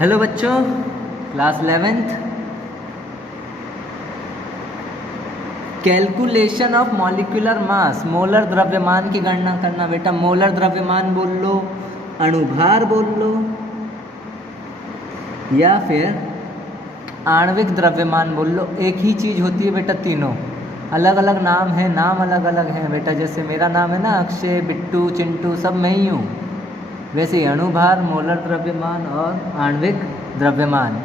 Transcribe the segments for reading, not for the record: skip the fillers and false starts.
Hello बच्चों, class 11th। Calculation of molecular mass, molar द्रव्यमान की गणना करना। बेटा मोलर द्रव्यमान बोल लो, अणुभार बोल लो, या फिर आणविक द्रव्यमान बोल लो। एक ही चीज़ होती है बेटा, तीनों अलग अलग नाम है, नाम अलग अलग हैं बेटा। जैसे मेरा नाम है ना अक्षय, बिट्टू, चिंटू, सब मैं ही हूँ। वैसे ही अणुभार, मोलर द्रव्यमान और आणविक द्रव्यमान।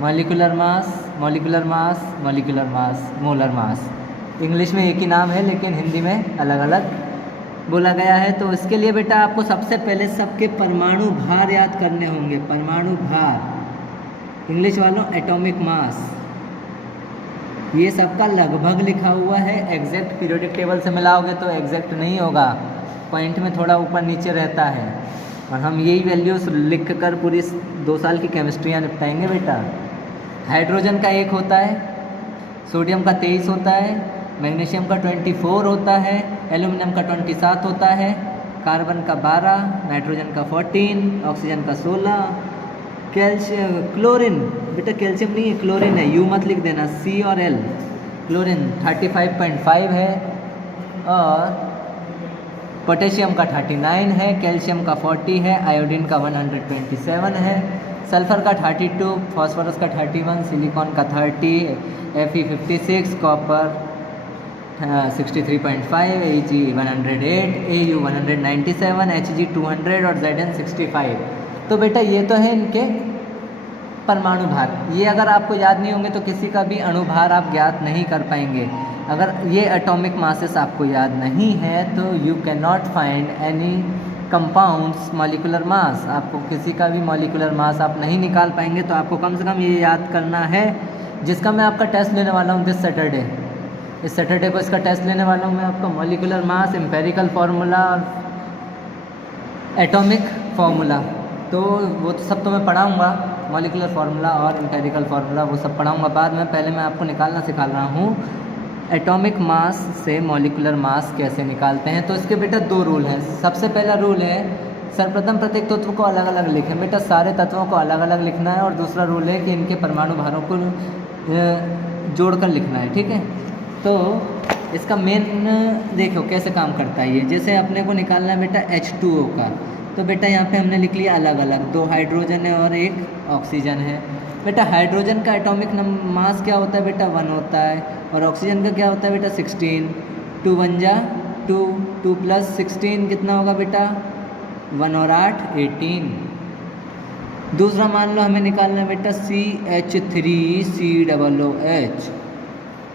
Molecular mass, molecular mass, molecular mass, molar mass. English में एक ही नाम है लेकिन हिंदी में अलग अलग बोला गया है। तो इसके लिए बेटा आपको सबसे पहले सबके परमाणु भार याद करने होंगे। परमाणु भार, इंग्लिश वालों एटॉमिक मास। ये सबका लगभग लिखा हुआ है, एग्जैक्ट पीरियोडिक टेबल से मिलाओगे तो एग्जैक्ट नहीं होगा, पॉइंट में थोड़ा ऊपर नीचे रहता है। और हम यही वैल्यूज लिख कर पूरी 2 साल की केमिस्ट्रियाँ निपटाएंगे बेटा। हाइड्रोजन का 1 होता है, सोडियम का 23 होता है, मैग्नीशियम का 24 होता है, एल्यूमिनियम का 27 होता है, कार्बन का 12, नाइट्रोजन का 14, ऑक्सीजन का 16, कैल्शियम, क्लोरीन बेटा कैल्शियम नहीं है, क्लोरीन है, यू मत लिख देना, सी और एल। क्लोरीन 35.5 है, और पोटेशियम का 39 है, कैल्शियम का 40 है, आयोडीन का 127 है, सल्फर का 32, फास्फोरस का 31, सिलिकॉन का 30, Fe 56, copper 63.5, Ag 108, Au 197, Hg 200 और Zn 65। तो बेटा ये तो है इनके परमाणु भार। ये अगर आपको याद नहीं होंगे तो किसी का भी अणुभार आप ज्ञात नहीं कर पाएंगे। अगर ये एटॉमिक मासेस आपको याद नहीं है तो you can not find any compounds molecular mass. आपको किसी का भी मॉलिक्यूलर मास आप नहीं निकाल पाएंगे। तो आपको कम से कम ये याद करना है, जिसका मैं आपका टेस्ट लेने वाला हूँ दिस सैटरडे। इस सैटरडे को इसका टेस्ट लेने वाला हूँ मैं आपका, मॉलिक्यूलर मास, एम्पेरिकल फार्मूला और एटॉमिक फार्मूला। तो वो तो सब तो मैं पढ़ाऊँगा, मॉलिक्यूलर फार्मूला और एम्पेरिकल फार्मूला वो सब पढ़ाऊँगा बाद में। पहले मैं आपको निकालना सिखा रहा हूँ एटॉमिक मास से मॉलिक्यूलर मास कैसे निकालते हैं। तो इसके बेटा 2 रूल हैं। सबसे पहला रूल है सर्वप्रथम प्रत्येक तत्व को अलग अलग लिखें। बेटा सारे तत्वों को अलग अलग लिखना है। और दूसरा रूल है कि इनके परमाणु भारों को जोड़कर लिखना है, ठीक है। तो इसका मेन देखो कैसे काम करता है ये। जैसे अपने को निकालना है बेटा H2O का, तो बेटा यहाँ पे हमने लिख लिया अलग अलग, 2 हाइड्रोजन है और 1 ऑक्सीजन है। बेटा हाइड्रोजन का एटॉमिक मास क्या होता है बेटा 1 होता है, और ऑक्सीजन का क्या होता है बेटा 16। 2 1 जा 2, 2 + 16 कितना होगा बेटा 1 और 8 18। दूसरा मान लो हमें निकालना है बेटा CH3COOH।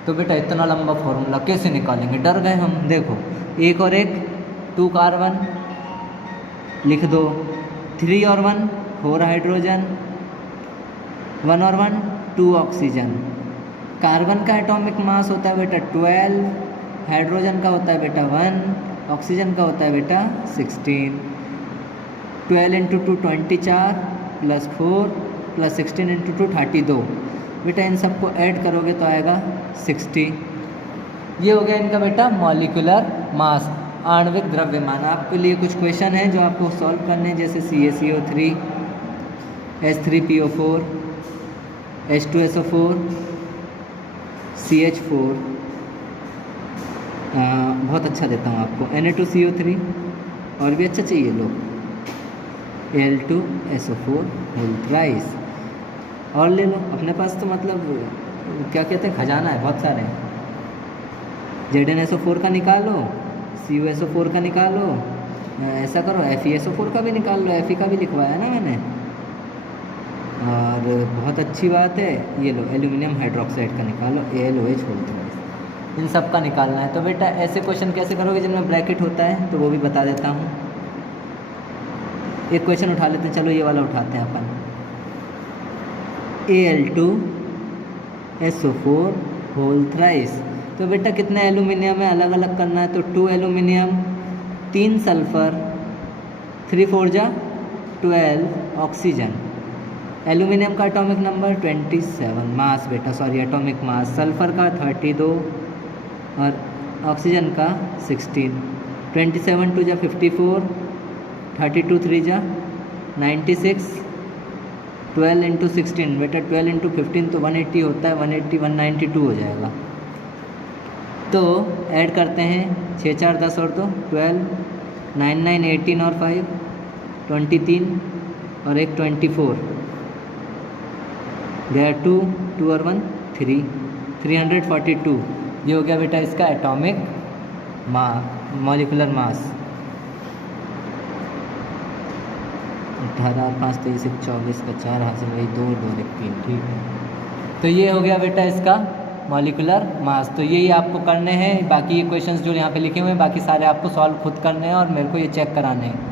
तो बेटा इतना लंबा फॉर्मूला कैसे निकालेंगे, डर गए हम। देखो 1 और 1 2 कार्बन लिख दो, 3 और 1 4 हाइड्रोजन, 1 और 1 2 ऑक्सीजन। कार्बन का एटॉमिक मास होता है बेटा 12, हाइड्रोजन का होता है बेटा 1, ऑक्सीजन का होता है बेटा 16। 12 × 2 24 + 4 + 16 × 2 32। बेटा इन सबको ऐड करोगे तो आएगा 60। ये हो गया इनका बेटा मॉलिक्यूलर मास, आणविक द्रव्यमान। आपके लिए कुछ क्वेश्चन हैं जो आपको सॉल्व करने हैं, जैसे CaCO3, H3PO4, H2SO4, CH4। बहुत अच्छा देता हूँ आपको, Na2CO3, और भी अच्छा चाहिए लोग, Al2SO4 होल थ्राइस। और ले लो अपने पास, तो मतलब क्या कहते हैं खजाना है बहुत सारे। ZnSO4 का निकालो, CuSO4 का निकालो, ऐसा करो FeSO4 का भी निकाल लो, Fe का भी लिखवाया ना मैंने। और बहुत अच्छी बात है, ये लो एल्यूमिनियम हाइड्रोक्साइड का निकालो, AlOH होल थ्राइस। इन सब का निकालना है। तो बेटा ऐसे क्वेश्चन कैसे करोगे जिनमें ब्रैकेट होता है, तो वो भी बता देता हूँ। एक क्वेश्चन उठा लेते हैं, चलो ये वाला उठाते हैं अपन। Al2SO4 whole thrice. तो बेटा कितने एल्यूमिनियम है अलग अलग करना है, तो 2 एल्यूमिनियम, 3 सल्फर, 3 4 जा 12 ऑक्सीजन। एल्यूमिनियम का एटॉमिक नंबर 27, मास बेटा सॉरी एटॉमिक मास। सल्फर का 32 और ऑक्सीजन का 16। 27 2 जा 54, 32 3 जा 96, 12 इंटू 16 बेटा 12 इंटू 15 तो 180 होता है, 180 192 हो जाएगा। तो ऐड करते हैं 6 4 10 और 2 12 9 9 18 और 5 23 और एक 24 देयर 2 2 और 1 3 342। ये हो गया बेटा इसका एटॉमिक मॉलिक्यूलर मास। 18 और 5 23 24 का 4 हाथ से वही 2 2 1 3। ठीक है, तो ये हो गया बेटा इसका मॉलिक्यूलर मास। तो यही आपको करने हैं, बाकी ये क्वेश्चंस जो यहाँ पे लिखे हुए हैं बाकी सारे आपको सॉल्व खुद करने हैं और मेरे को ये चेक कराने हैं।